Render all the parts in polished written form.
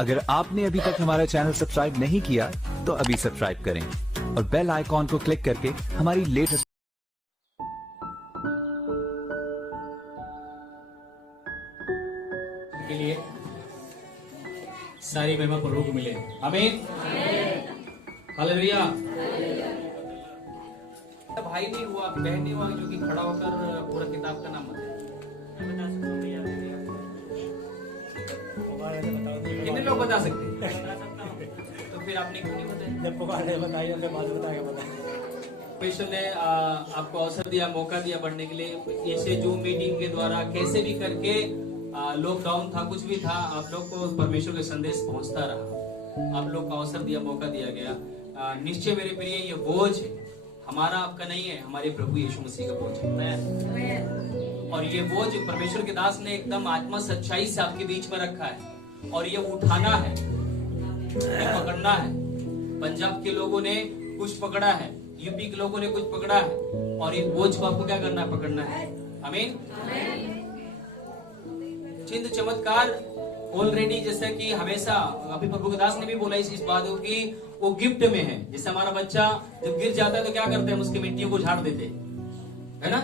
अगर आपने अभी तक हमारा चैनल सब्सक्राइब नहीं किया तो अभी सब्सक्राइब करें और बेल आइकॉन को क्लिक करके हमारी लेटेस्ट के लिए सारी महिमा प्रभु को मिले। आमीन। हालेलुया। भाई नहीं हुआ, बहन नहीं हुआ जो कि खड़ा होकर पूरा किताब का नाम बताए। कितने लोग बता सकते हैं? तो फिर आपने क्यों नहीं बताया? जब पुकारे बताइए उसके बाद बताएगा बता। परमेश्वर ने आपको अवसर दिया, मौका दिया बढ़ने के लिए। ऐसे जूम मीटिंग के द्वारा कैसे भी करके लॉकडाउन था, कुछ भी था, आप लोग को परमेश्वर का संदेश पहुंचता रहा। आप लोग को अवसर दिया, मौका दिया गया। निश्चय मेरे प्रिय ये बोझ हमारा आपका नहीं है, हमारे प्रभु यीशु मसीह का बोझ है। और ये बोझ परमेश्वर के दास ने एकदम आत्मा सच्चाई से आपके बीच में रखा है और ये उठाना है, ये पकड़ना है। पंजाब के लोगों ने कुछ पकड़ा है, यूपी के लोगों ने कुछ पकड़ा है और ये बोझ को आपको क्या करना है? पकड़ना है। आमीन। चिन्ह चमत्कार ऑलरेडी, जैसा कि हमेशा अभी प्रभु के दास ने भी बोला इस बात को कि वो गिफ्ट में है। जैसे हमारा बच्चा जब गिर जाता है तो क्या करते हैं? उसकी मिट्टियों को झाड़ देते है ना।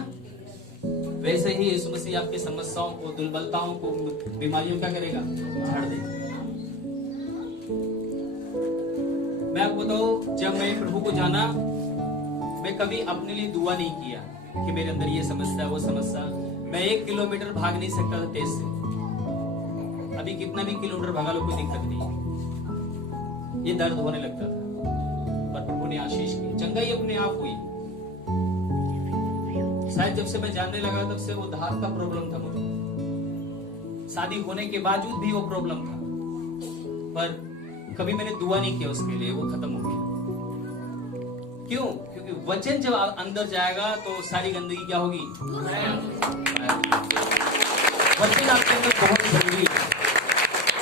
वैसे ही यीशु मसीह आपकी समस्याओं को, दुर्बलताओं को, बीमारियों क्या करेगा? झाड़ देगा। मैं आपको बताऊं, जब मैं प्रभु को जाना, मैं कभी अपने लिए दुआ नहीं किया कि मेरे अंदर ये समस्या वो समस्या। मैं 1 किलोमीटर भाग नहीं सकता था तेज से। अभी कितना भी किलोमीटर भागा लो कोई दिक्कत नहीं है, ये दर्द होने लगता था, पर प्रभु ने आशीष की, चंगाई अपने आप हुई। शायद जब से मैं जानने लगा तब से वो दांत का प्रॉब्लम था मुझे, शादी होने के बावजूद भी वो प्रॉब्लम था, पर कभी मैंने दुआ नहीं किया उसके लिए, वो खत्म हो गया। क्यों? क्योंकि वचन जब अंदर जाएगा तो सारी गंदगी क्या होगी? वचन आपके अंदर बहुत जरूरी है।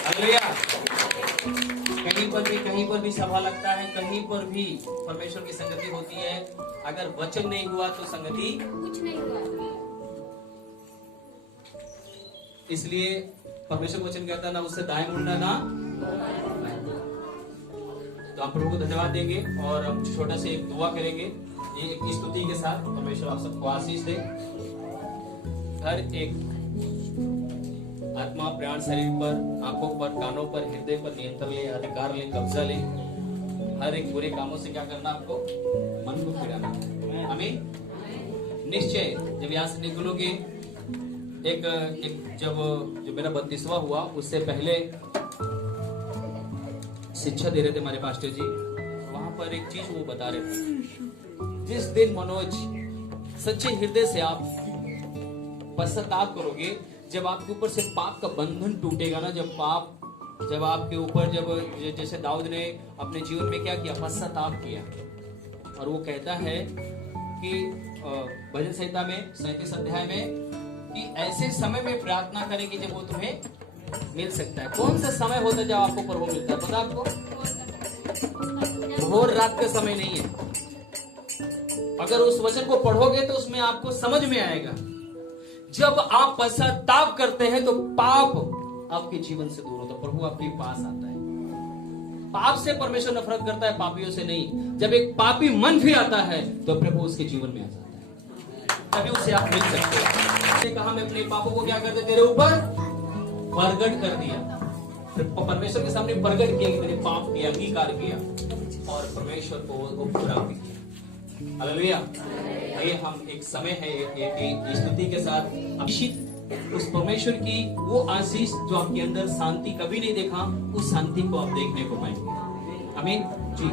हालेलुया। कहीं पर भी सभा लगता है, कहीं पर भी परमेश्वर की संगति होती है, अगर वचन नहीं हुआ तो संगति कुछ नहीं हुआ। इसलिए परमेश्वर वचन कहता ना उससे दाएं मुड़ना ना। तो हम प्रभु को धन्यवाद देंगे और हम छोटा से एक दुआ करेंगे, ये एक स्तुति के साथ। परमेश्वर आप सबको आशीष दे। हर एक आत्मा, प्राण, शरीर पर, आंखों पर, कानों पर, हृदय पर नियंत्रण ले, अधिकार ले, कब्जा ले। हर एक बुरे कामों से क्या करना? आपको मन को फिराना। आमीन। निश्चय जब यहाँ से निकलोगे, एक जब मेरा 32वां हुआ, उससे पहले शिक्षा दे रहे थे हमारे पास्टर जी, वहां पर एक चीज वो बता रहे थे, जिस दिन मनोज सच्चे हृदय से आप पश्चाताप करोगे, जब आपके ऊपर से पाप का बंधन टूटेगा ना, जब आपके ऊपर, जब जैसे दाऊद ने अपने जीवन में क्या किया? पश्चाताप किया। और वो कहता है कि भजन संहिता में 37 अध्याय में कि ऐसे समय में प्रार्थना करें कि जब वो तुम्हें मिल सकता है। कौन सा समय होता है जब आपको प्रभु मिलता है? पता आपको? भोर रात का समय नहीं है। अगर उस वचन को पढ़ोगे तो उसमें आपको समझ में आएगा। जब आप पश्चाताप करते हैं तो पाप आपके जीवन से दूर होता है, प्रभु आपके पास आता है। पाप से परमेश्वर नफरत करता है, पापियों से नहीं। जब एक पापी मन फिर आता है तो प्रभु उसके जीवन में आ जाता है, तभी उसे आप मिल सकते हैं। कहा मैं अपने पापों को क्या करते तेरे ऊपर प्रगट कर दिया, परमेश्वर के सामने प्रगट किया कि तेरे पाप की अंगीकार किया और परमेश्वर को वो पूरा भी किया। हालेलुया। ये हम एक समय है एक स्तुति के साथ आशीष, उस परमेश्वर की वो आशीष जो आपके अंदर शांति कभी नहीं देखा, उस शांति को आप देखने को पाएंगे। आमीन जी।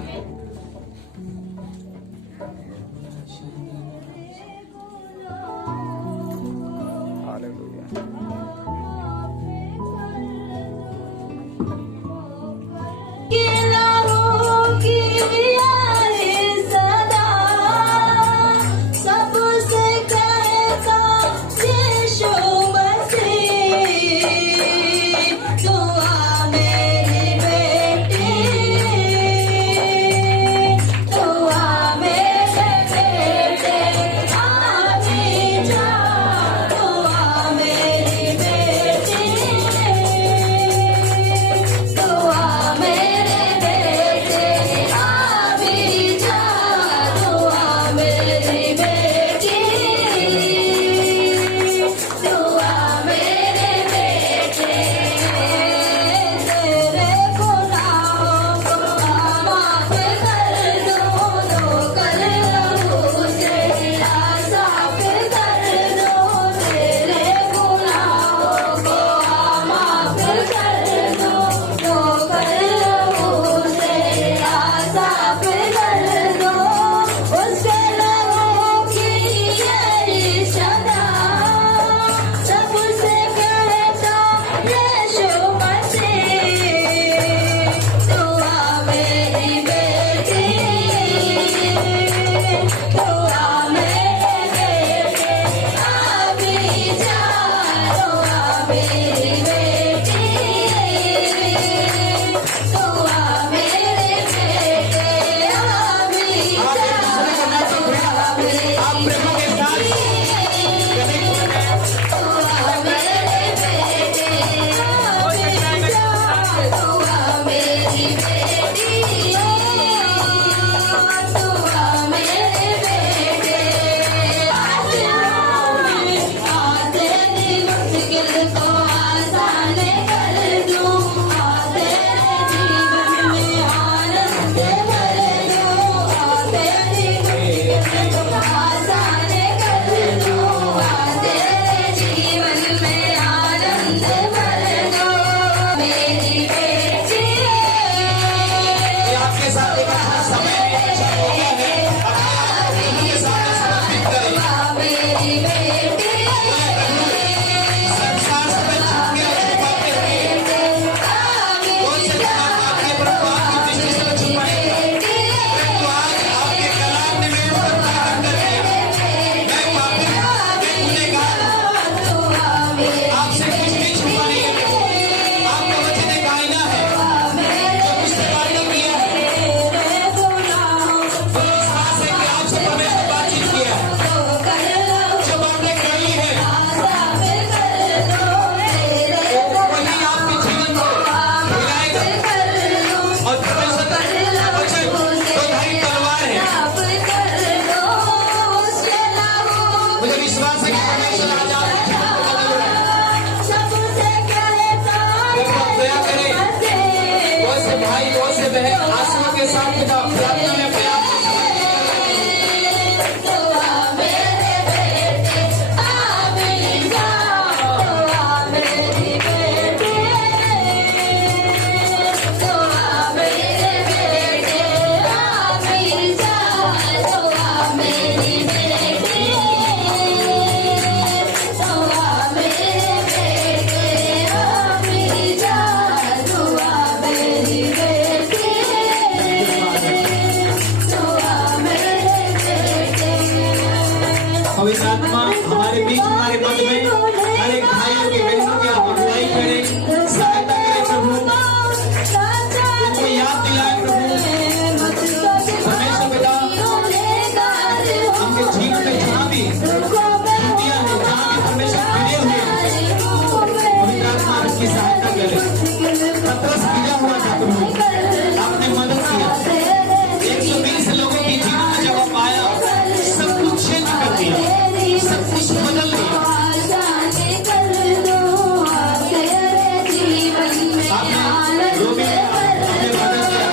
भाई बहुत से बहन आंसुओं के साथ पिता प्रार्थना में अपने आप पवित्र आत्मा हमारे बीच हमारे मध्य में हर एक भाइयों की बहनों की अगुवाई करे, सहायता करे प्रभु, उनको याद दिलाए प्रभु। परमेश्वर पिता उनके जीवन में जहाँ भी दुनिया है, जहाँ भी परमेश्वर गिरे हुए हैं, पवित्र आत्मा उनकी सहायता करे। पतरस गिरा हुआ था प्रभु, आपने मदद किया। 120 लोगों की जीवन में जब आप आया, सब कुछ चेंज कर दिया, सब कुछ बदल दिया। आपने जो भी आपने बदल दिया।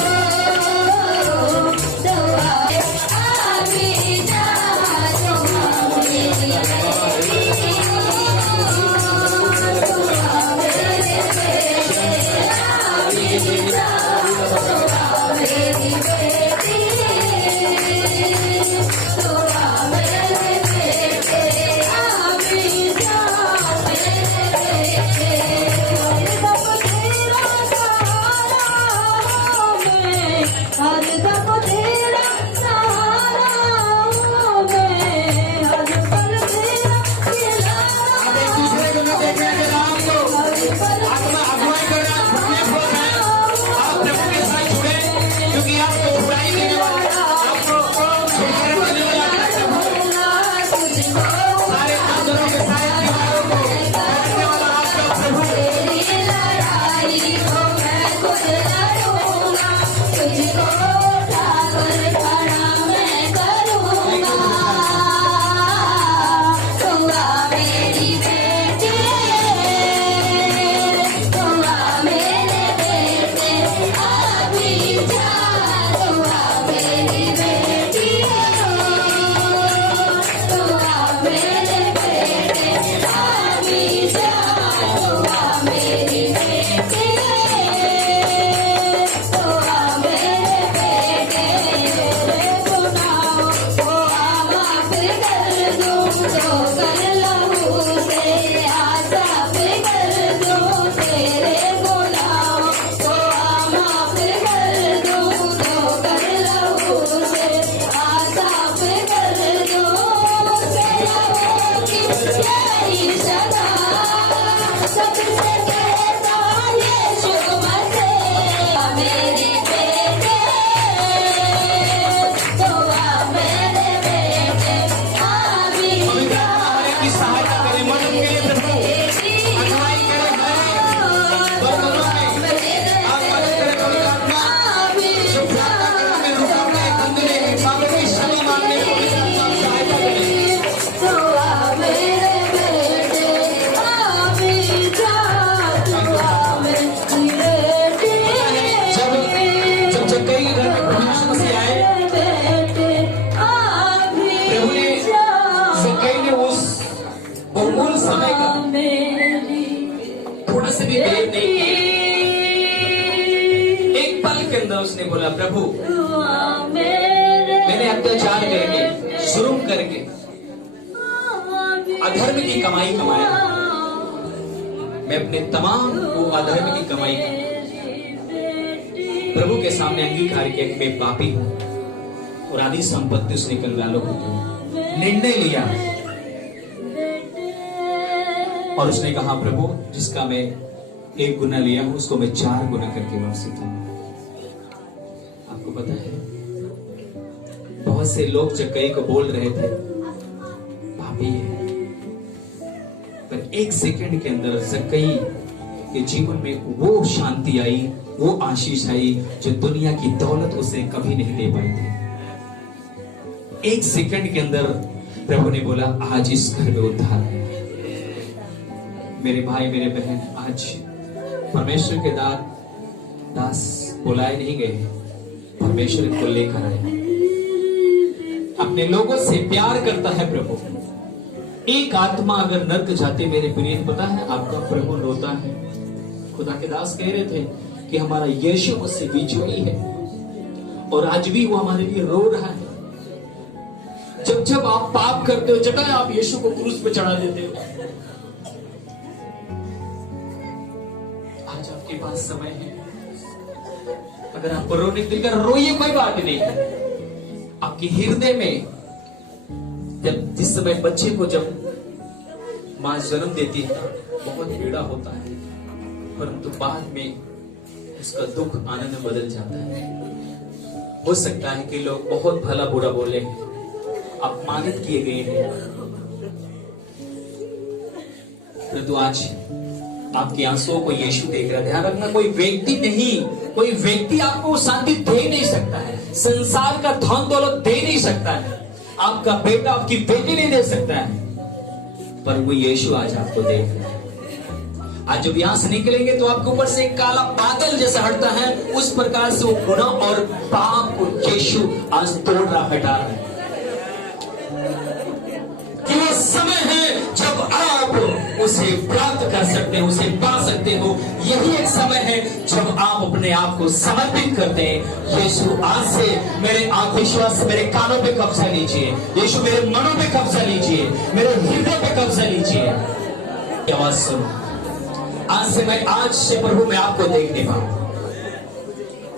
उसने बोला प्रभु मैंने अत्याचार करके जुर्म करके अधर्म की कमाई कमाया, मैं अपने तमाम वो अधर्म की कमाई प्रभु के सामने अंगीकार किया कि मैं पापी हूं और आधी संपत्ति उसने कंगालों को निर्णय लिया और उसने कहा प्रभु जिसका मैं 1 गुना लिया हूं उसको मैं 4 गुना करके वापसी दूंगा। आपको पता है बहुत से लोग जक्कई को बोल रहे थे पापी है, पर 1 सेकंड के अंदर जक्कई के जीवन में वो शांति आई, वो आशीष आई जो दुनिया की दौलत उसे कभी नहीं दे पाई थी। 1 सेकंड के अंदर प्रभु ने बोला आज इस घर में उद्धार है। मेरे भाई मेरे बहन, आज परमेश्वर के दास दास बुलाए नहीं गए, परमेश्वर इनको लेकर आए। अपने लोगों से प्यार करता है प्रभु। एक आत्मा अगर नर्क जाते मेरे प्रिय, पता है आपका प्रभु रोता है। खुदा के दास कह रहे थे कि हमारा यीशु मसीह विजयी है और आज भी वो हमारे लिए रो रहा है। जब जब आप पाप करते हो, जगह आप यीशु को क्रूस पे चढ़ा देते हो। आज आपके पास समय है, अगर आपको रोने दिल कर रोइए, कोई बात नहीं। आपके हृदय में जब जिस समय बच्चे को जब मां जन्म देती है बहुत पीड़ा होता है, परंतु बाद में उसका दुख आनंद में बदल जाता है। हो सकता है कि लोग बहुत भला बुरा बोले, अपमानित किए गए हैं, परंतु आज आपकी आंसुओं को यीशु देख रहा है। ध्यान रखना, कोई व्यक्ति नहीं, कोई व्यक्ति आपको शांति दे नहीं सकता है, संसार का धन दौलत दे नहीं सकता है, आपका बेटा आपकी बेटी नहीं दे सकता है, पर वो यीशु आज आपको देख रहा है। आज जब यहां से निकलेंगे तो आपके ऊपर से एक काला बादल जैसा हटता है, उस प्रकार से वो गुनाह और पाप को यीशु आज तोड़ रहा, हटा रहा है। कि वो समय है जब आप उसे प्राप्त कर सकते हो, उसे पा सकते हो। यही एक समय है जब आप अपने आप को समर्पित करते हैं। यीशु आज से मेरे आत्मविश्वास से मेरे कानों पे कब्जा लीजिए, यीशु मेरे मनों पे कब्जा लीजिए, मेरे हृदय पे कब्जा लीजिए। आवाज सुनो, आज से प्रभु मैं आपको देखने पाऊं।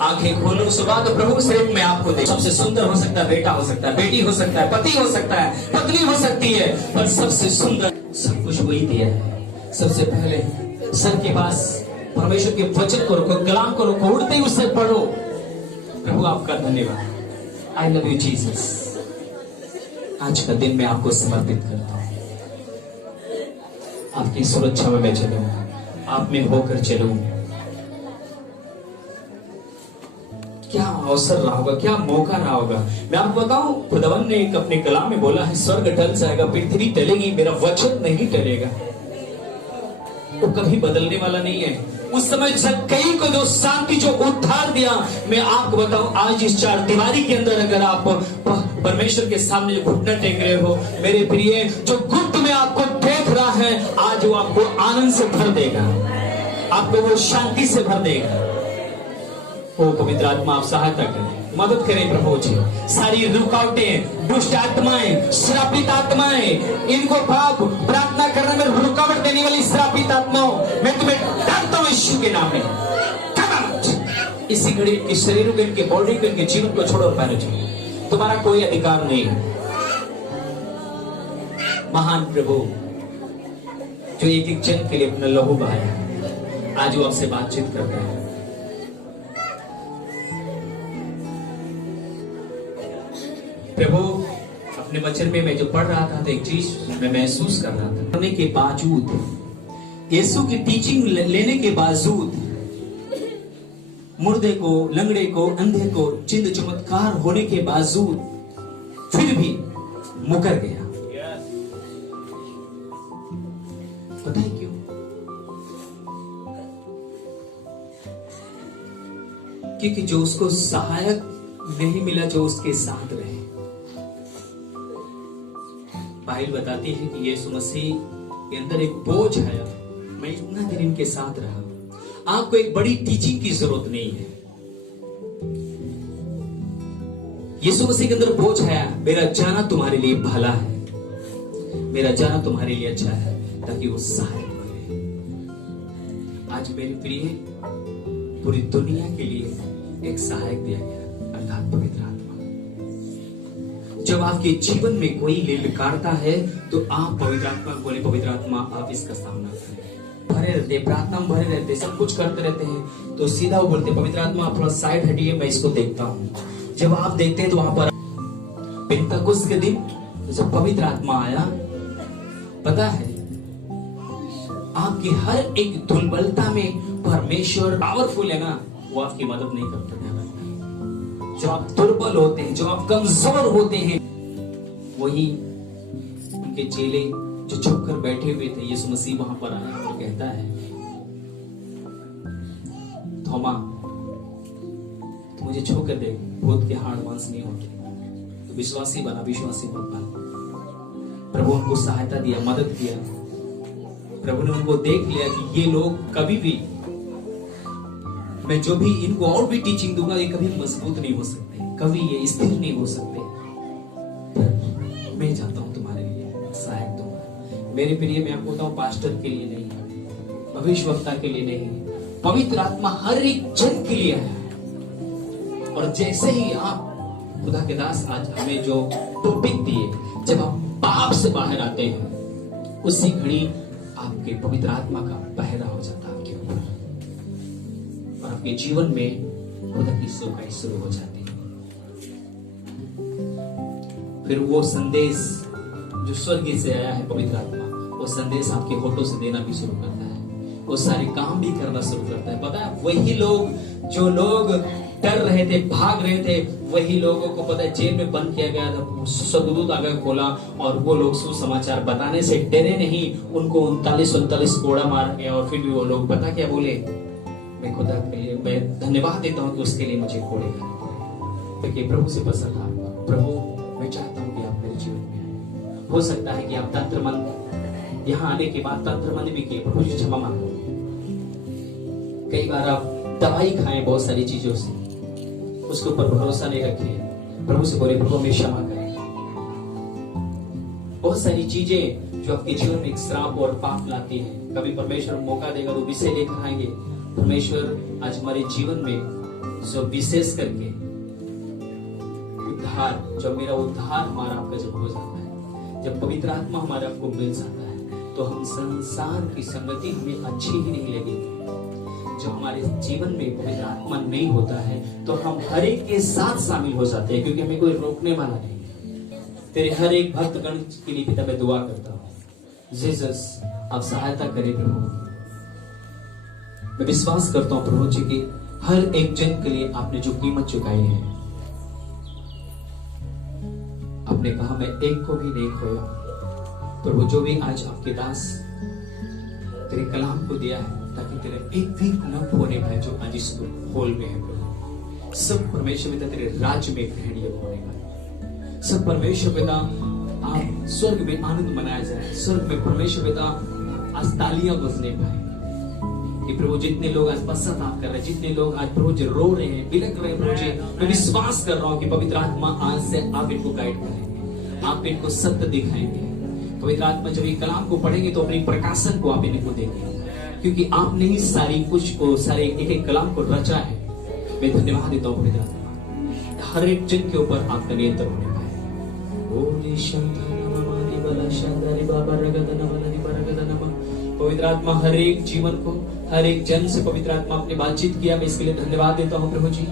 आंखें खोलो, सुबह तो प्रभु सिर्फ मैं आपको देख। सबसे सुंदर हो सकता है बेटा, हो सकता है बेटी, हो सकता है पति, हो सकता है पत्नी, हो सकती है, पर सबसे सुंदर सब कुछ वही दिया है। सबसे पहले सर के पास परमेश्वर के वचन को रखो, कलाम को रखो, उड़ते ही उससे पढ़ो। प्रभु आपका धन्यवाद। I love you Jesus. आज का दिन मैं आपको समर्पित करता हूँ। आपकी सुरक्षा में मैं चलूं, आप में होकर चलूं। क्या अवसर रहा होगा, क्या मौका रहा होगा। मैं आपको बताऊं, खुदावन ने एक अपने कलाम में बोला है, स्वर्ग टल जाएगा, पृथ्वी टलेगी, मेरा वचन नहीं टलेगा। वो कभी बदलने वाला नहीं है। उस समय जक्कई को जो शांति, जो उद्धार दिया, मैं आपको बताऊं, आज इस चार दीवारी के अंदर अगर आप परमेश्वर के सामने जो घुटना टेक रहे हो, मेरे प्रिय, जो गुप्त में आपको देख रहा है, आज वो आपको आनंद से भर देगा, आपको वो शांति से भर देगा। ओ पवित्र आत्मा, आप सहायता करें, मदद करें प्रभु जी। सारी रुकावटें, दुष्ट आत्माएं, श्रापित आत्माएं, इनको पाप प्रार्थना करने में रुकावट देने वाली श्रापित आत्माओं, मैं तुम्हें डांटता हूं यीशु के नाम में। इसी घड़ी इनके शरीर को, इनके बॉडी को, इनके जीवन को छोड़ो पैरों जी। तुम्हारा कोई अधिकार नहीं है। महान प्रभु जो एक एक जन के लिए अपना लहू बहाया, आज वो आपसे बातचीत कर रहे हैं। प्रभु अपने वचन में मैं जो पढ़ रहा था तो एक चीज मैं महसूस कर रहा था। होने के बावजूद, यीशु की टीचिंग लेने के बावजूद, मुर्दे को, लंगड़े को, अंधे को चिन्ह चमत्कार होने के बावजूद फिर भी मुकर गया। पता है क्यों? क्योंकि जो उसको सहायक नहीं मिला, जो उसके साथ रहे। बाइबल बताती है कि यीशु मसीह के अंदर एक बोझ है, मैं इतना दिन इनके साथ रहा। आपको एक बड़ी टीचिंग की जरूरत नहीं है। यीशु मसीह के अंदर बोझ है, मेरा जाना तुम्हारे लिए भला है, मेरा जाना तुम्हारे लिए अच्छा है, ताकि वो सहायक बने। आज मेरे प्रिय, पूरी दुनिया के लिए एक सहायक दिया गया, अर्थात पवित्र आत्मा। जब आपके जीवन में कोई ललकारता है तो आप पवित्र आत्मा को बोले, पवित्र आत्मा आप इसका सामना करें। भरे रहते, प्रार्थना में भरे रहते, सब कुछ करते रहते हैं, तो सीधा वो बोलते, पवित्र आत्मा आप थोड़ा साइड हटिए, मैं इसको देखता हूँ। जब आप देखते हैं तो वहां पर पेंतकुस्त के दिन जब पवित्र आत्मा आया, पता है आपकी हर एक दुर्बलता में परमेश्वर पावरफुल है ना, वो आपकी मदद नहीं करता। जो आप दुर्बल होते हैं, जो आप कमजोर होते हैं, वही उनके चेले जो छुप कर बैठे हुए थे, यीशु मसीह वहां पर आया और कहता है, थोमा तो मुझे छू कर देख, भूत के हाड़ मांस नहीं होते। तो विश्वासी बना, विश्वासी मत बना। प्रभु उनको सहायता दिया, मदद किया। प्रभु ने उनको देख लिया कि ये लोग कभी भी, मैं जो भी इनको और भी टीचिंग दूंगा, ये कभी मजबूत नहीं हो सकते, कभी ये स्थिर नहीं हो सकते। मैं चाहता हूं तुम्हारे लिए सहायक दूंगा। मेरे प्रिय, मैं आपको बताऊं, पास्टर के लिए नहीं, भविष्यवक्ता के लिए नहीं, पवित्र आत्मा हर एक जन के लिए है। और जैसे ही आप खुदा के दास आज हमें जो टॉपिक दिए, जब आप पाप से बाहर आते हैं, उसी घड़ी आपके पवित्र आत्मा का पहरा हो जाता है आपके ऊपर, और आपके जीवन में खुदा की सुखाई शुरू हो जाती है। फिर वो संदेश जो स्वर्ग से आया है, पवित्र आत्मा, वो संदेश आपके होठों से देना भी शुरू करता है, वो सारे काम भी करना शुरू करता है। पता है, वही लोग जो लोग डर रहे थे, भाग रहे थे, वही लोगों को पता है जेल में बंद किया गया था, स्वर्गदूत आ गया, खोला, और वो लोग सुसमाचार बताने से डरे नहीं। उनको 39 कोड़ा मार गया, और फिर भी वो लोग पता क्या बोले, मैं खुदा के लिए मैं धन्यवाद देता हूँ कि उसके लिए मुझे कोड़े खाने, क्योंकि प्रभु से पसंद था। प्रभु, मैं चाहता हूँ कि आप मेरे जीवन में आए। हो सकता है कि आप तंत्रमंत्र यहाँ आने के बाद तंत्रमंत्र भी किए, प्रभु जी क्षमा मांगो। कई बार आप दवाई खाएं बहुत सारी चीजों से, उसके ऊपर भरोसा नहीं रखे। प्रभु से बोले, प्रभु हमें क्षमा करें। बहुत सारी चीजें जो आपके जीवन में एक श्राप और पाप लाती है, कभी परमेश्वर मौका देगा तो विषय लेकर आएंगे। परमेश्वर आज हमारे जीवन में जो विशेष करके उद्धार, जब मेरा उद्धार हमारा आपका जब हो जाता है, जब पवित्र आत्मा हमारा आपको मिल जाता है, तो हम संसार की संगति हमें अच्छी ही नहीं लगेगी। जो हमारे जीवन में पवित्र आत्मा नहीं होता है, तो हम हर एक के साथ शामिल हो जाते हैं, क्योंकि हमें कोई रोकने वाला नहीं। तेरे हर एक भक्तगण के लिए पिता मैं दुआ करता हूँ, जीसस आप सहायता करें प्रभु। मैं विश्वास करता हूँ प्रभु जी कि हर एक जन के लिए आपने जो कीमत चुकाई है, आपने कहा मैं एक को भी नहीं खोया। प्रभु, जो भी आज आपके दास तेरे कलाम को दिया है, ताकि तेरे एक भी न होने पाए जो आज इस होल में है प्रभु, सब परमेश्वर पिता तेरे राज्य में ग्रहणीय होने पाए। सब परमेश्वर पिता आप स्वर्ग में आनंद मनाया जाए, स्वर्ग में परमेश्वर पिता आज तालियां बजने पाए। कि प्रभु, जितने लोग आज पश्चाताप कर रहे हैं, जितने लोग आज प्रभु जी रो रहे हैं, बिलक रहे हैं, प्रभु जी मैं विश्वास कर रहा हूँ कि पवित्र आत्मा आज से आप इनको गाइड करेंगे, आप इनको सत्य दिखाएंगे। पवित्र आत्मा जब ये कलाम को पढ़ेंगे तो अपनी प्रकाशन को आप इनको देंगे, क्योंकि आपने ही सारी कुछ को, सारे एक एक कलाम को रचा है। मैं धन्यवाद देता हूँ पवित्र आत्मा, हर एक जन के ऊपर आपका नियंत्रण होने पाए। पवित्र आत्मा हर एक जीवन को, हर एक जन से पवित्र आत्मा अपने बातचीत किया, मैं इसके लिए धन्यवाद देता हूँ प्रभु जी।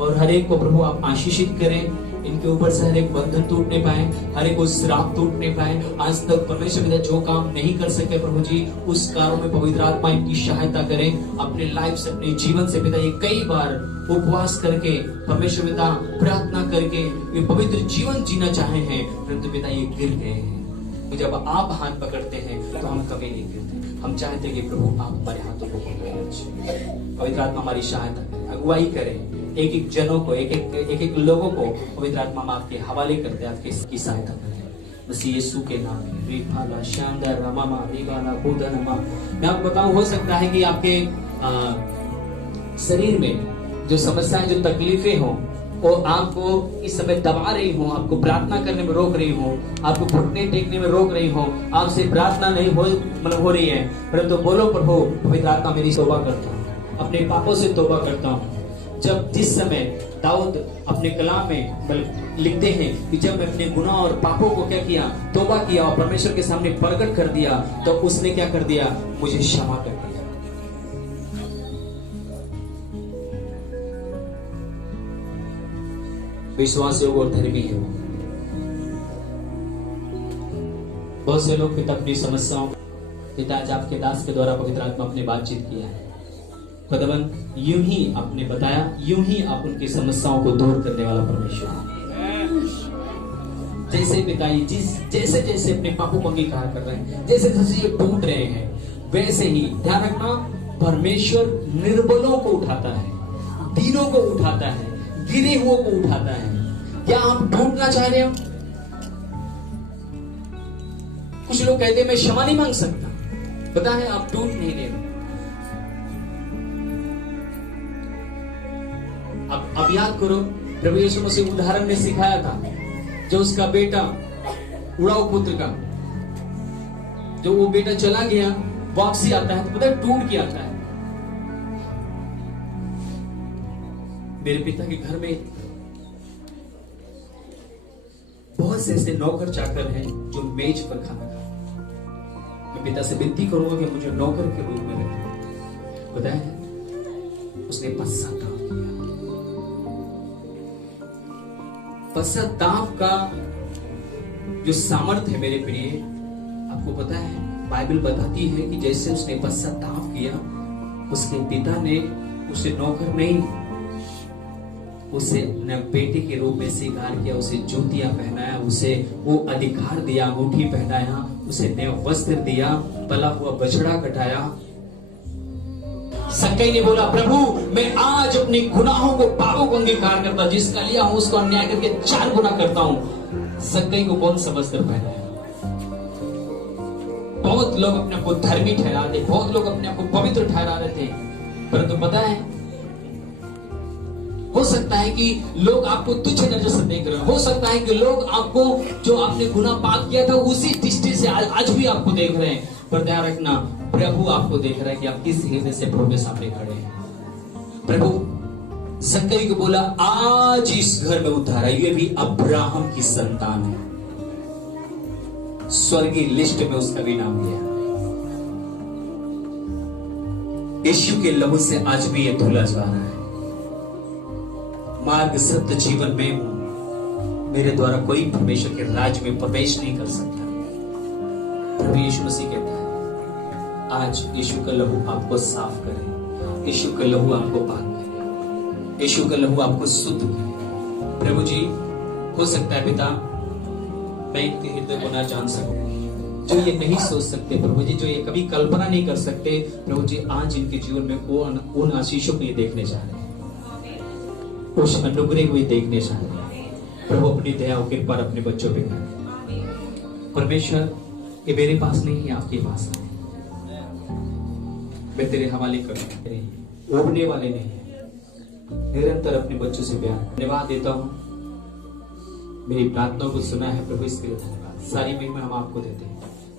और हर एक को प्रभु आप आशीषित करें, इनके ऊपर से हर एक बंधन टूटने पाए, हर एक को श्राप टूटने पाए। आज तक परमेश्वर पिता जो काम नहीं कर सके प्रभु जी, उस कार्यों में पवित्र आत्मा इनकी सहायता करें। अपने लाइफ से, अपने जीवन से पिता ये कई बार उपवास करके, परमेश्वर पिता प्रार्थना करके ये पवित्र जीवन जीना चाहे हैं, परंतु पिता ये गिर गए हैं। तो जब आप हाथ पकड़ते हैं तो हम कभी नहीं गिरते। हम चाहते हैं कि प्रभु आप हमारे हाथों को पकड़ें, पवित्र आत्मा हमारी सहायता करें, अगुवाई करें। एक एक जनों को, एक एक लोगों को पवित्र आत्मा में आपके हवाले करते हैं, आपकी इसकी सहायता करें मसीह यीशु के नाम में। रिभाला शानदार रमामा रिभाला बुधनमा। मैं आपको बताऊं, हो सकता है कि आपके शरीर में जो समस्याएं, जो तकलीफें हो, वो आपको इस समय दबा रही हो, आपको प्रार्थना करने में रोक रही हो, आपको घुटने टेकने में रोक रही हो, आपसे प्रार्थना नहीं हो रही है, परंतु बोलो प्रभु पवित्र आत्मा मेरी तौबा करता हूँ, अपने पापों से तौबा करता हूँ। जब जिस समय दाऊद अपने कलाम में लिखते हैं कि जब मैं अपने गुनाह और पापों को क्या किया, तौबा किया और परमेश्वर के सामने प्रकट कर दिया, तो उसने क्या कर दिया, मुझे क्षमा कर दिया। विश्वास योग्य और धर्मी है वो। बहुत से लोग पिता अपनी समस्याओं, पिता आज आपके दास के द्वारा पवित्र आत्मा अपने बातचीत किया है, खुदावन यूं ही आपने बताया, यूं ही आप उनकी समस्याओं को दूर करने वाला परमेश्वर है। जैसे पिताजी जैसे जैसे अपने पापों को अंगीकार कर रहे हैं, जैसे जैसे ये टूट रहे हैं, वैसे ही ध्यान रखना, परमेश्वर निर्बलों को उठाता है, दीनों को उठाता है, गिरे हुए को उठाता है। क्या आप टूटना चाह रहे हो? कुछ लोग कहते हैं मैं क्षमा नहीं मांग सकता। पता है आप टूट नहीं रहे हो। अब याद करो, प्रभु यीशु मसीह उदाहरण में सिखाया था, जो उसका बेटा उड़ाऊ पुत्र का, जो वो बेटा चला गया, वापसी आता है तो पता है टूट के आता है। मेरे पिता के घर में बहुत से ऐसे नौकर चाकर हैं जो मेज पर खाना खाते। मैं पिता से विनती करूंगा कि मुझे नौकर के रूप में रखे। पता है उसने पश्चाताप किया। पश्चाताप का जो सामर्थ्य है मेरे प्रिय, आपको पता है बाइबल बताती है कि जैसे उसने पश्चाताप किया, उसके पिता ने उसे नौकर नहीं, उसे अपने बेटे के रूप में स्वीकार किया, उसे जूतियां पहनाया, उसे वो अधिकार दिया, अंगूठी पहनाया, उसे नया वस्त्र दिया, पला हुआ बछड़ा कटाया। सक्कई ने बोला, प्रभु मैं आज अपने गुनाहों को, पापों को अंगीकार करता, जिसका लिया हूं उसको अन्याय करके 4 गुना करता हूं। सक्कई को कौन सा वस्त्र पहनाया? बहुत लोग अपने आप को धर्मी ठहरा रहे, बहुत लोग अपने आप को पवित्र ठहरा रहे थे, परंतु पता है हो सकता है कि लोग आपको तुच्छ नजर से देख रहे हो सकता है कि लोग आपको, जो आपने गुनाह पाप किया था, उसी दृष्टि से आज भी आपको देख रहे हैं। पर ध्यान रखना, प्रभु आपको देख रहा है कि आप किस हृदय से प्रभु के सामने खड़े हैं। प्रभु सक्कई को बोला, आज इस घर में उद्धार है, ये भी अब्राहम की संतान है। स्वर्गीय लिस्ट में उसका भी नाम लिया। यीशु के लहू से आज भी ये धुला जा रहा है। मार्ग सत्य जीवन में हूं, मेरे द्वारा कोई परमेश्वर के राज्य में प्रवेश नहीं कर सकता। प्रभु यीशु मसीह कहता है, आज यीशु का लहू आपको साफ करे, यीशु का लहू आपको पाक करे, यीशु का लहू आपको शुद्ध करे। प्रभु जी, हो सकता है पिता मैं इनके हृदय को ना जान सकूं, जो ये नहीं सोच सकते प्रभु जी, जो ये कभी कल्पना नहीं कर सकते प्रभु जी, आज इनके जीवन में उन आशीषों को ये देखने जा रहे हैं, उस अनुग्रह को ये देखने जा रहे हैं। प्रभु अपनी दया और कृपा अपने बच्चों पे करें। परमेश्वर, ये मेरे पास नहीं है, आपके पास है। मैं तेरे हवाले करूं, उबने वाले नहीं है। निरंतर अपने बच्चों से प्यार, धन्यवाद देता हूं। मेरी प्रार्थनाओं को सुना है प्रभु, इसके लिए धन्यवाद। सारी महिमा हम आपको देते हैं।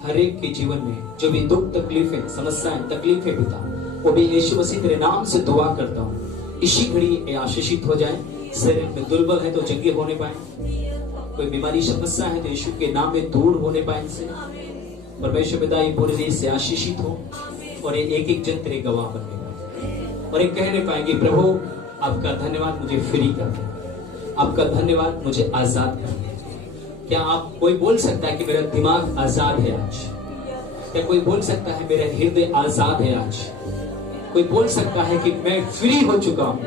हर एक के जीवन में जो भी दुख तकलीफें, समस्याएं, तकलीफें पिता, वो भी यीशु मसीह तेरे नाम से दुआ करता हूँ, इसी घड़ी ये आशीषित हो जाए। शरीर में दुर्बल है तो चंगे होने पाए, कोई बीमारी समस्या है तो यीशु के नाम में दूर होने पाए इनसे। परमेश्वर पिता ये पूरे देश से आशीषित हो और ये एक एक जन तेरे गवाह बनने पाए और ये कहने पाएंगे, प्रभु आपका धन्यवाद, मुझे फ्री कर दे, आपका धन्यवाद, मुझे आजाद कर दे। क्या आप, कोई बोल सकता है कि मेरा दिमाग आजाद है आज? क्या कोई बोल सकता है मेरा हृदय आजाद है आज? कोई बोल सकता है कि मैं फ्री हो चुका हूं,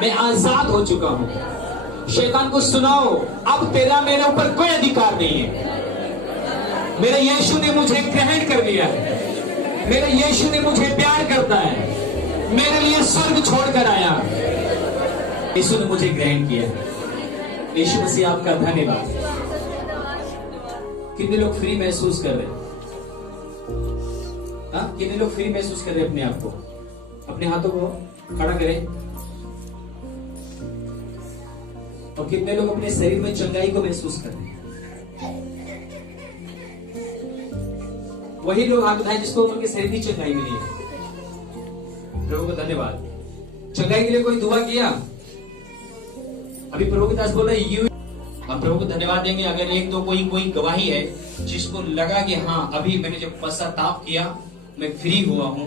मैं आजाद हो चुका हूं? शैतान को सुनाओ, अब तेरा मेरे ऊपर कोई अधिकार नहीं है। मेरे यीशु ने मुझे ग्रहण कर लिया है, मेरे यीशु ने मुझे प्यार करता है, मेरे लिए स्वर्ग छोड़कर आया, यीशु ने मुझे ग्रहण किया है। यीशु मसीह आपका धन्यवाद। कितने लोग फ्री महसूस कर रहे हैं? कितने लोग फ्री महसूस कर रहे हैं अपने आप को? अपने हाथों को खड़ा करें। और कितने लोग अपने शरीर में चंगाई को महसूस कर रहे हैं? वही लोग हाथ उठाए जिसको उनके शरीर की चंगाई मिली है। प्रभु को धन्यवाद। चंगाई के लिए कोई दुआ किया? अभी प्रभु के दास बोल रहे यू, हम प्रभु को धन्यवाद देंगे अगर एक दो कोई गवाही है जिसको लगा कि हाँ अभी मैंने जब पश्चाताप किया, मैं फ्री हुआ हूं,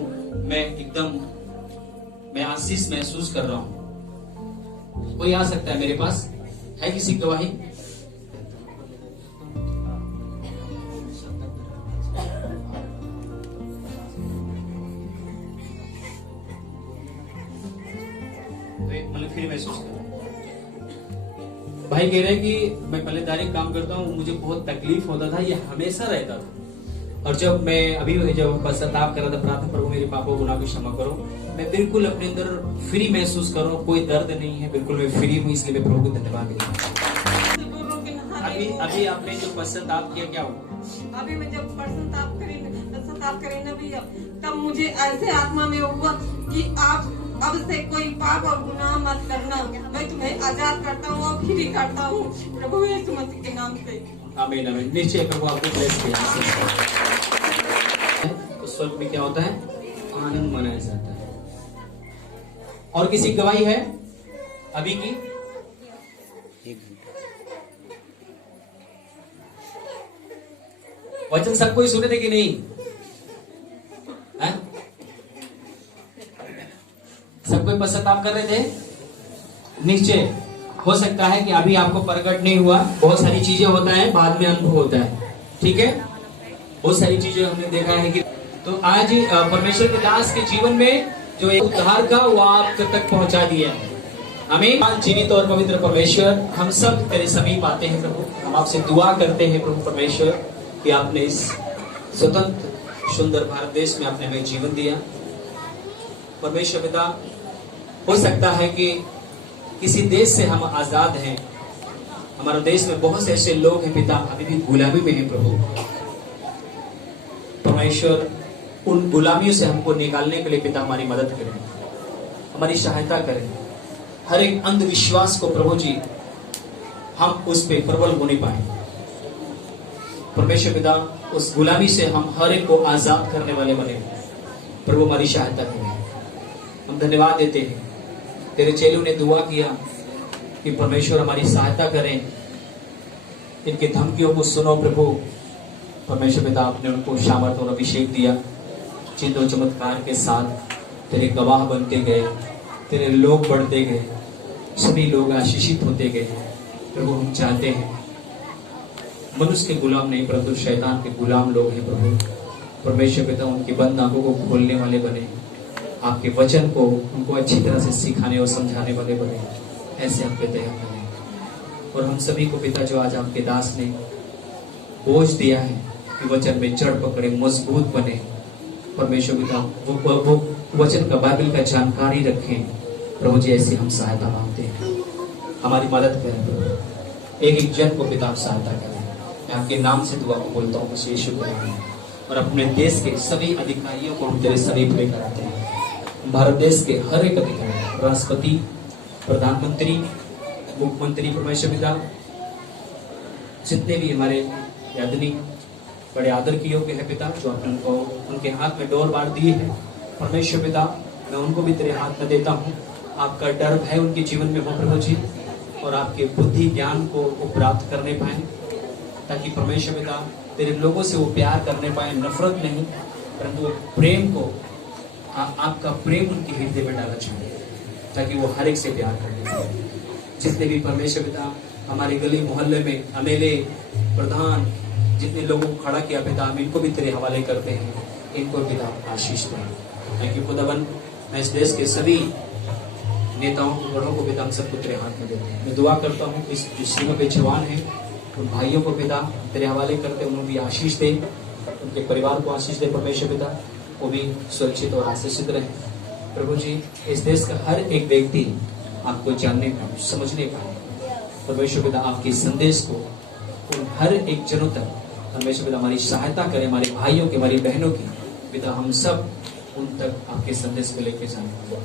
मैं आशीष महसूस कर रहा हूं। कोई आ सकता है मेरे पास? है किसी गवाही? मतलब फ्री महसूस कर रहा हूं। भाई कह रहे हैं कि मैं पहले दायरे काम करता हूँ, मुझे बहुत तकलीफ होता था, ये हमेशा रहता था, और जब मैं अभी जब पश्चाताप कर रहा था, प्रार्थना प्रभु मेरे पापों गुनाह को क्षमा करो, मैं बिल्कुल अपने अंदर फ्री महसूस कर रहा हूँ, कोई दर्द नहीं है, बिल्कुल मैं फ्री हूँ, इसलिए मैं प्रभु को धन्यवाद देता हूँ। अभी आपने जो पश्चाताप किया क्या हुआ? अभी मैं जब पश्चाताप करी ना भैया, तब मुझे ऐसे आत्मा में हुआ कि आप अब से कोई पाप और गुनाह मत करना, मैं तुम्हें आजाद करता हूँ और फ्री करता हूँ प्रभु यीशु मसीह के नाम से। आमीन आमीन। नीचे प्रभु आपको ब्लेस किया। उस वक्त में क्या होता है? आनंद मनाया जाता है। और किसी गवाही है अभी की? वचन सब कोई सुने थे कि नहीं? है? सब कोई पश्चाताप कर रहे थे? नीचे हो सकता है कि अभी आपको प्रकट नहीं हुआ, बहुत सारी चीजें होता है, बाद में अनुभव होता है, ठीक है? बहुत सारी चीजें हमने देखा है कि तो आज परमेश्वर के दास के जीवन में जो एक उद्धार का वो आप तक पहुंचा दिया है। आमीन। जीवित और पवित्र परमेश्वर, हम सब तेरे समीप आते हैं प्रभु, हम आपसे दुआ करते हैं प्रभु परमेश्वर कि आपने इस स्वतंत्र सुंदर भारत देश में आपने हमें जीवन दिया। परमेश्वर पिता, हो सकता है कि किसी देश से हम आजाद हैं, हमारे देश में बहुत से ऐसे लोग हैं पिता अभी भी गुलामी में हैं प्रभु परमेश्वर, उन गुलामियों से हमको निकालने के लिए पिता हमारी मदद करें, हमारी सहायता करें। हर एक अंधविश्वास को प्रभु जी हम उस पे प्रबल होने पाए। परमेश्वर पिता, उस गुलामी से हम हर एक को आजाद करने वाले बने प्रभु, हमारी सहायता करें। हम धन्यवाद देते हैं, तेरे चेलों ने दुआ किया कि परमेश्वर हमारी सहायता करें, इनके धमकियों को सुनो प्रभु। परमेश्वर पिता, आपने उनको सामर्थ और अभिषेक दिया, चिन्ह और चमत्कार के साथ तेरे गवाह बनते गए, तेरे लोग बढ़ते गए, सभी लोग आशीषित होते गए प्रभु। हम चाहते हैं मनुष्य के गुलाम नहीं परंतु शैतान के गुलाम लोग हैं प्रभु। परमेश्वर पिता, उनकी बंद आंखों को खोलने वाले बने, आपके वचन को उनको अच्छी तरह से सिखाने और समझाने वाले बने, ऐसे हम पे दया करें। और हम सभी को पिता, जो आज आपके दास ने बोझ दिया है कि वचन में जड़ पकड़े, मजबूत बने परमेश्वर पिता, वो वचन का, बाइबल का जानकारी रखें प्रभु जी। ऐसी हम सहायता मांगते हैं, हमारी मदद करें प्रभु। एक एक जन को पिता आप सहायता करें। मैं आपके नाम से दुआ को बोलता हूँ मसीह यीशु के नाम में। और अपने देश के सभी अधिकारियों को हम तेरे समीप लेकर आते हैं। भारत देश के हर एक अधिकारी, राष्ट्रपति, प्रधानमंत्री, मुख्यमंत्री, परमेश्वर पिता, जितने भी हमारे यादनी बड़े आदर की योग्य है पिता, जो आपने उनको उनके हाथ में डोर बार दी है परमेश्वर पिता, मैं उनको भी तेरे हाथ में देता हूँ। आपका डर भय उनके जीवन में हो प्रभु जी, और आपके बुद्धि ज्ञान को वो प्राप्त करने पाए, ताकि परमेश्वर पिता तेरे लोगों से वो प्यार करने पाए, नफरत नहीं परंतु प्रेम को, आपका प्रेम उनके हृदय में डाला चाहिए, ताकि वो हर एक से प्यार करने पाए। जितने भी परमेश्वर पिता हमारे गली मोहल्ले में एमएलए, प्रधान, जितने लोगों को खड़ा किया पिता, हम इनको भी तेरे हवाले करते हैं, इनको पिता आशीष दें। थैंक यू खुदावन। मैं इस देश के सभी नेताओं को, बड़ों को पिता, हम सबको तेरे हाथ में देते हैं। मैं दुआ करता हूँ इस सीमा पे जवान है उन भाइयों को पिता तेरे हवाले करते, उन्हें भी आशीष दे, उनके परिवार को आशीष दे परमेश्वर पिता, वो भी सुरक्षित और आशीषित रहे प्रभु जी। इस देश का हर एक व्यक्ति आपको जानने पाए, समझने पाए परमेश्वर पिता, आपके संदेश को उन हर एक जनों तक परमेश्वर पिता हमारी सहायता करें, हमारे भाइयों की, हमारी बहनों की पिता, हम सब उन तक आपके संदेश को लेकर जाने।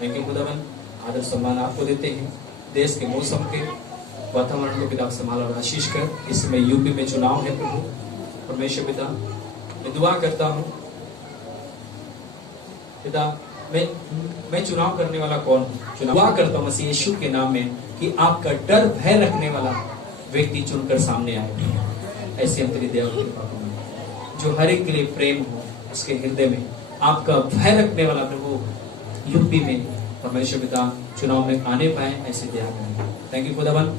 थैंक यू खुदावन। आदर सम्मान आपको देते हैं। देश के मौसम के वातावरण को पिता आप संभाल और आशीष कर। इस समय यूपी में चुनाव है प्रभु परमेश्वर पिता, मैं दुआ करता हूँ पिता, मैं चुनाव करने वाला कौन हूँ? दुआ करता हूँ मसीह यीशु के नाम में कि आपका डर भय रखने वाला व्यक्ति चुनकर सामने आए। ऐसे हम तेरी दया की, जो हर एक के लिए प्रेम हो, उसके हृदय में आपका भय रखने वाला प्रभु यूपी में परमेश्वर पिता चुनाव में आने पाए, ऐसे दया करें। थैंक यू खुदावन।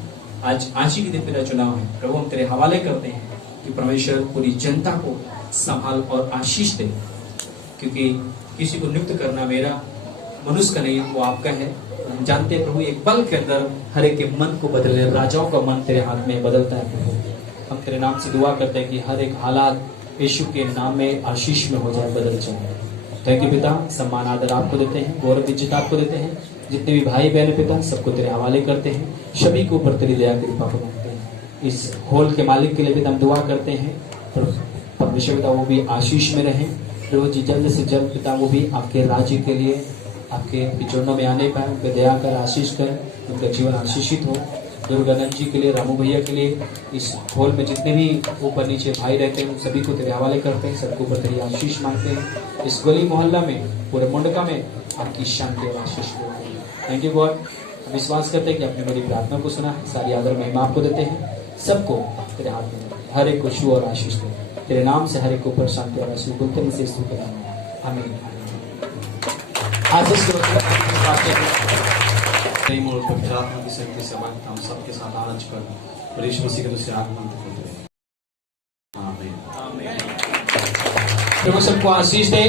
आज ही के दिन पिता चुनाव है प्रभु, हम तेरे हवाले करते हैं कि परमेश्वर पूरी जनता को संभाल और आशीष दे, क्योंकि किसी को नियुक्त करना मेरा, मनुष्य का नहीं, वो आपका है। हम जानते हैं प्रभु, एक पल के अंदर हर एक के मन को बदले, राजाओं का मन तेरे हाथ में बदलता है प्रभु। हम तेरे नाम से दुआ करते हैं कि हर एक हालात यीशु के नाम में आशीष में हो जाए, बदल जाए। थैंक यू पिता, सम्मान आदर आपको देते हैं, गौरव इज्जत आपको देते हैं। जितने भी भाई बहन पिता सबको तेरे हवाले करते हैं, सभी के ऊपर तेरी दया कृपा को मांगते हैं। इस हॉल के मालिक के लिए पिता हम दुआ करते हैं, परमेश्वर पिता वो भी आशीष में रहे। प्रभु जी जल्द से जल्द पिता वो भी आपके राज्य के लिए आपके चरणों में आने पाए, उनके दया कर आशीष कर, उनका जीवन आशीषित हो। दुर्गानंद जी के लिए, रामू भैया के लिए, इस हॉल में जितने भी ऊपर नीचे भाई रहते हैं सभी को तेरे हवाले करते हैं, सबके ऊपर तेरी आशीष मांगते हैं। इस गली मोहल्ला में, पूरे मुंडका में आपकी शांति और आशीष हो। Thank you God. हम विश्वास करते हैं कि आपने मेरी प्रार्थना को सुना है। सारी आदर महिमा आपको देते हैं, सबको तेरे हाथ में, हर एक को छू और आशीष दे। तेरे नाम से हर एक को ऊपर शांति और आशीष बोलते हैं, इसे स्तुति करना। आमीन। आशीष प्रेम और पवित्र आत्मा की शक्ति से हम सबके साथ आनंद कर और यीशु मसीह के दूसरे आगमन को आमीन। प्रभु सबको आशीष दे,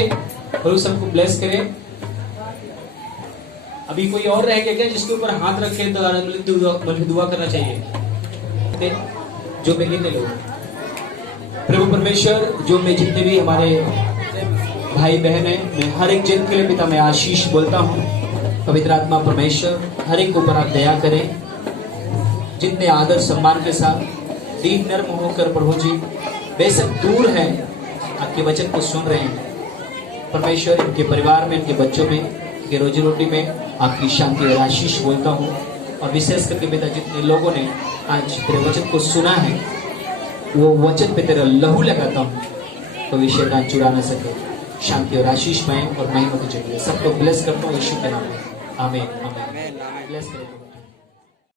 प्रभु सबको ब्लेस करे। अभी कोई और रह गया क्या जिसके ऊपर हाथ रखे तो दुआ करना चाहिए? जो मैं गिनने लोग, प्रभु परमेश्वर जो मैं जितने भी हमारे भाई बहन है, मैं हर एक जन के लिए पिता मैं आशीष बोलता हूँ। पवित्र आत्मा परमेश्वर हर एक ऊपर आप दया करें, जितने आदर सम्मान के साथ दीन नर्म होकर प्रभु जी बेशक दूर है आपके वचन को सुन रहे हैं। परमेश्वर इनके परिवार में, इनके बच्चों में, इनके रोजी रोटी में आपकी शांति और आशीष बोलता हूँ। और विशेष करके पिता जितने लोगों ने आज तेरे वचन को सुना है, वो वचन पे तेरा लहू लगाता हूँ तो विषय का चुरा न सके। शांति और आशीष में और महिमा तुझे। सबको ब्लेस करता हूँ यीशु के नाम में। आमीन आमीन। ब्लेस करें।